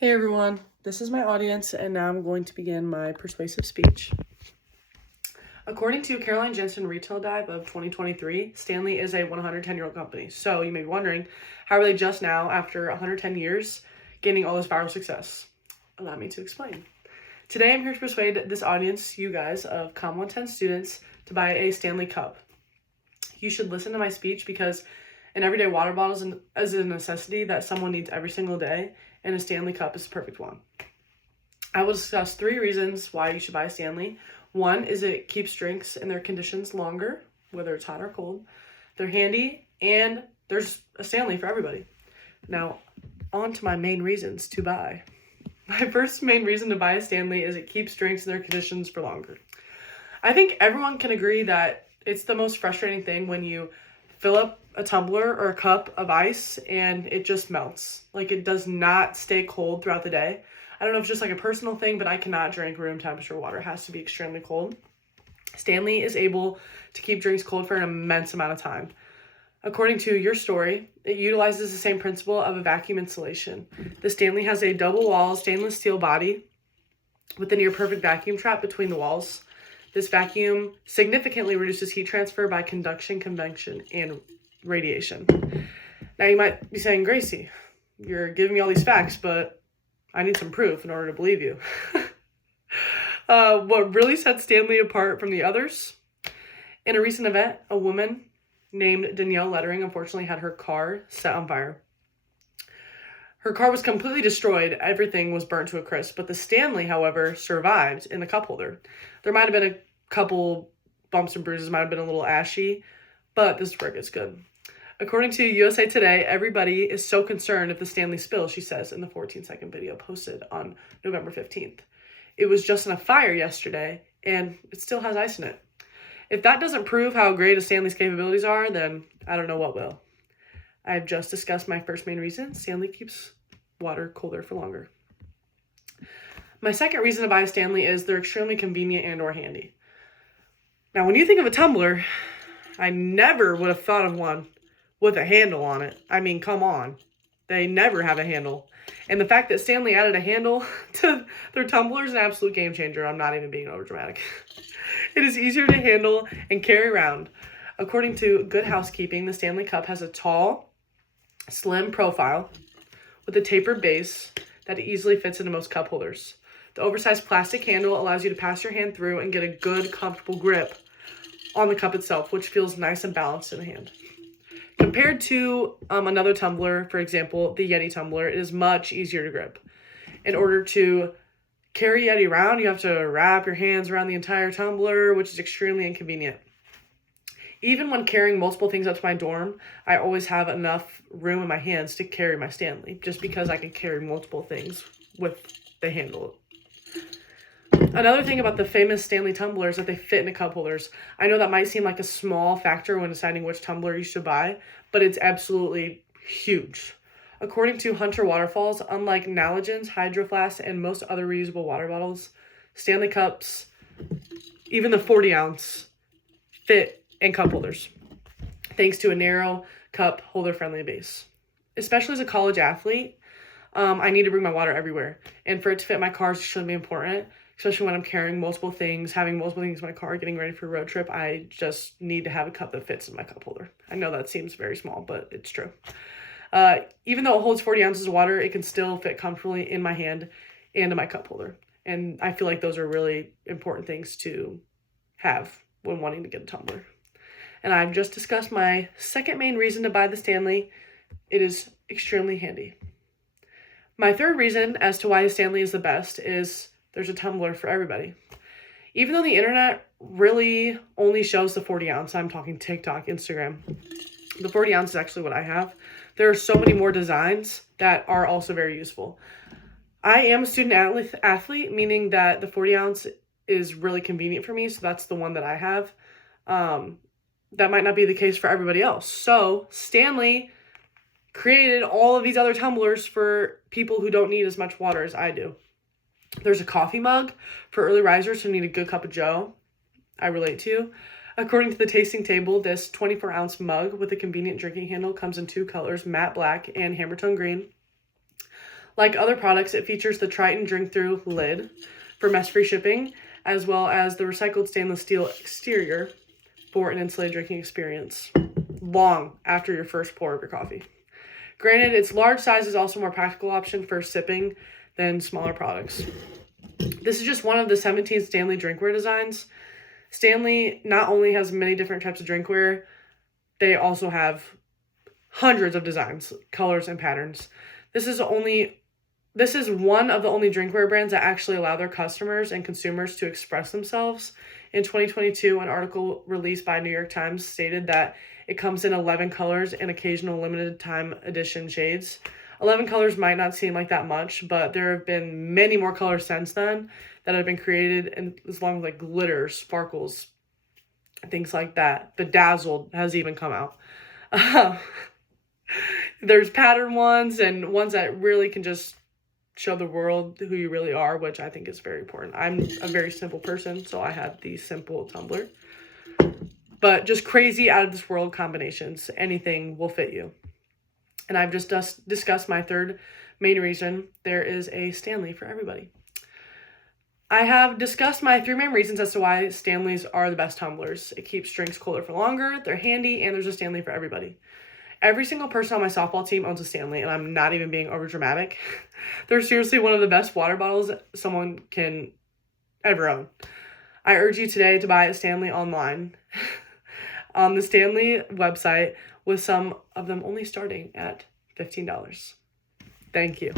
Hey everyone, this is my audience, and now I'm going to begin my persuasive speech. According to Caroline Jensen Retail Dive of 2023, Stanley is a 110-year-old company. So you may be wondering, how are they just now, after 110 years, gaining all this viral success? Allow me to explain. Today I'm here to persuade this audience, you guys, of Com 110 students to buy a Stanley Cup. You should listen to my speech because an everyday water bottle is a necessity that someone needs every single day, and a Stanley Cup is the perfect one. I will discuss 3 reasons why you should buy a Stanley. One is it keeps drinks in their conditions longer, whether it's hot or cold. They're handy, and there's a Stanley for everybody. Now, on to my main reasons to buy. My first main reason to buy a Stanley is it keeps drinks in their conditions for longer. I think everyone can agree that it's the most frustrating thing when you fill up a tumbler or a cup of ice and it just melts. Like, it does not stay cold throughout the day. I don't know if it's just like a personal thing, but I cannot drink room temperature water. It has to be extremely cold. Stanley is able to keep drinks cold for an immense amount of time. According to your story, it utilizes the same principle of a vacuum insulation. The Stanley has a double wall stainless steel body with a near perfect vacuum trap between the walls. This vacuum significantly reduces heat transfer by conduction, convection, and radiation. Now you might be saying, Gracie, you're giving me all these facts, but I need some proof in order to believe you. What really sets Stanley apart from the others? In a recent event, a woman named Danielle Lettering unfortunately had her car set on fire. Her car was completely destroyed. Everything was burnt to a crisp, but the Stanley, however, survived in the cup holder. There might have been a couple bumps and bruises, might have been a little ashy, but this is where it gets good. According to USA Today, everybody is so concerned if the Stanley spills, she says in the 14-second video posted on November 15th. It was just in a fire yesterday, and it still has ice in it. If that doesn't prove how great a Stanley's capabilities are, then I don't know what will. I've just discussed my first main reason. Stanley keeps water colder for longer. My second reason to buy a Stanley is they're extremely convenient and or handy. Now, when you think of a tumbler, I never would have thought of one with a handle on it. I mean, come on. They never have a handle. And the fact that Stanley added a handle to their tumbler is an absolute game changer. I'm not even being overdramatic. It is easier to handle and carry around. According to Good Housekeeping, the Stanley Cup has a tall, slim profile with a tapered base that easily fits into most cup holders. The oversized plastic handle allows you to pass your hand through and get a good, comfortable grip on the cup itself, which feels nice and balanced in the hand. Compared to another tumbler, for example, the Yeti tumbler, it is much easier to grip. In order to carry Yeti around, you have to wrap your hands around the entire tumbler, which is extremely inconvenient. Even when carrying multiple things up to my dorm, I always have enough room in my hands to carry my Stanley, just because I can carry multiple things with the handle. Another thing about the famous Stanley tumblers is that they fit into cup holders. I know that might seem like a small factor when deciding which tumbler you should buy, but it's absolutely huge. According to Hunter Waterfalls, unlike Nalogens, Hydro Flasks, and most other reusable water bottles, Stanley cups, even the 40-ounce, fit in cup holders, thanks to a narrow cup holder-friendly base. Especially as a college athlete, I need to bring my water everywhere, and for it to fit my car is extremely important. Especially when I'm carrying multiple things, having multiple things in my car, getting ready for a road trip, I just need to have a cup that fits in my cup holder. I know that seems very small, but it's true. Even though it holds 40 ounces of water, it can still fit comfortably in my hand and in my cup holder. And I feel like those are really important things to have when wanting to get a tumbler. And I've just discussed my second main reason to buy the Stanley. It is extremely handy. My third reason as to why the Stanley is the best is there's a tumbler for everybody. Even though the internet really only shows the 40 ounce, I'm talking TikTok, Instagram, the 40 ounce is actually what I have. There are so many more designs that are also very useful. I am a student athlete, meaning that the 40 ounce is really convenient for me, so that's the one that I have. That might not be the case for everybody else. So Stanley created all of these other tumblers for people who don't need as much water as I do. There's a coffee mug for early risers who need a good cup of joe. I relate to. According to the tasting table, this 24-ounce mug with a convenient drinking handle comes in 2 colors, matte black and hammer tone green. Like other products, it features the Triton drink-through lid for mess-free shipping, as well as the recycled stainless steel exterior for an insulated drinking experience long after your first pour of your coffee. Granted, its large size is also a more practical option for sipping than smaller products. This is just one of the 17 Stanley drinkware designs. Stanley not only has many different types of drinkware, they also have hundreds of designs, colors, and patterns. This is one of the only drinkware brands that actually allow their customers and consumers to express themselves. In 2022, an article released by New York Times stated that it comes in 11 colors and occasional limited time edition shades. 11 colors might not seem like that much, but there have been many more colors since then that have been created, and as long as like glitter, sparkles, things like that. Bedazzled has even come out. There's pattern ones and ones that really can just show the world who you really are, which I think is very important. I'm a very simple person, so I have the simple tumbler. But just crazy out of this world combinations. Anything will fit you. And I've just discussed my third main reason. There is a Stanley for everybody. I have discussed my 3 main reasons as to why Stanleys are the best tumblers. It keeps drinks colder for longer, they're handy, and there's a Stanley for everybody. Every single person on my softball team owns a Stanley, and I'm not even being over dramatic. They're seriously one of the best water bottles someone can ever own. I urge you today to buy a Stanley online on the Stanley website, with some of them only starting at $15. Thank you.